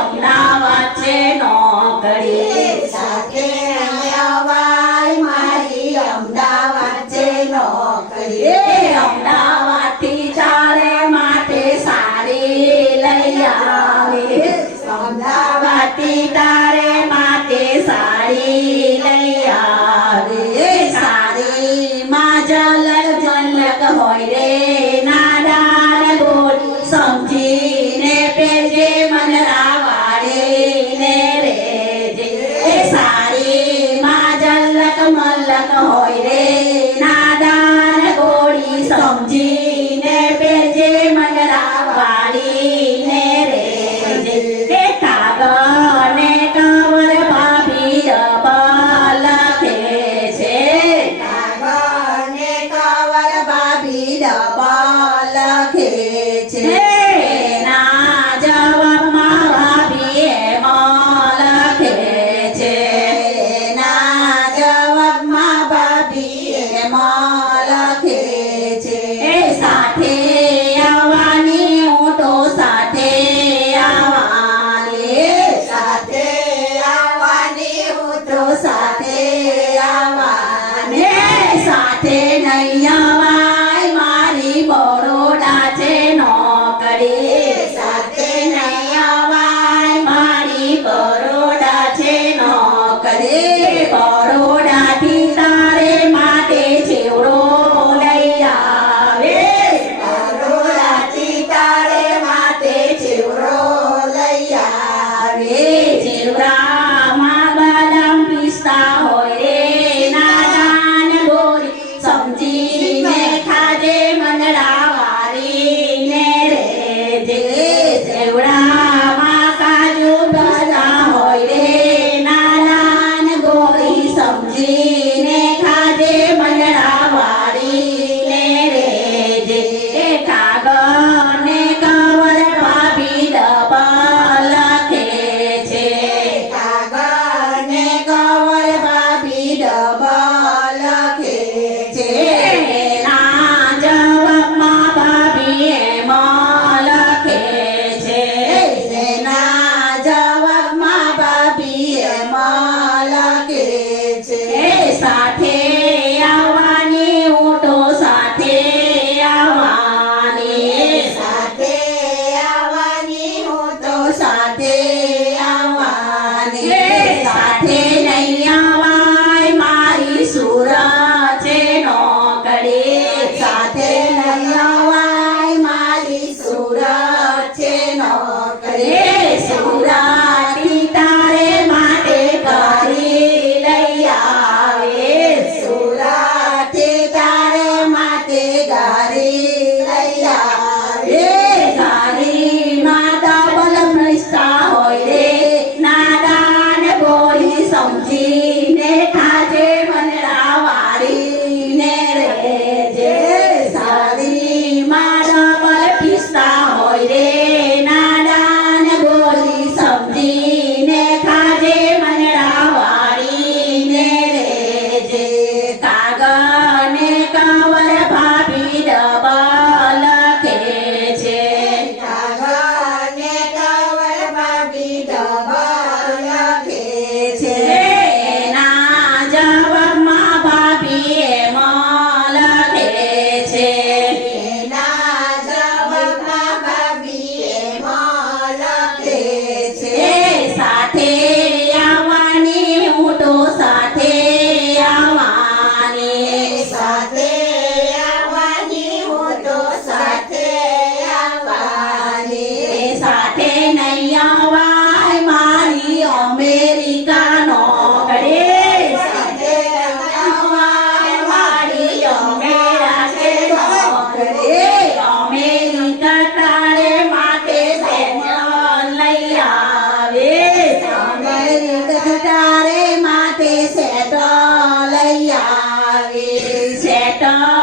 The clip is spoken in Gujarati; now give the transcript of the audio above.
જમનાવા છે નોકરી. અમદાવાદ અમદાવાદ માટે સારી લઈ આવે. અમદાવાદથી તારે જલ જલક હોય રે નાદાર સમજી ને પેજે I 家好 આવી સેટમાં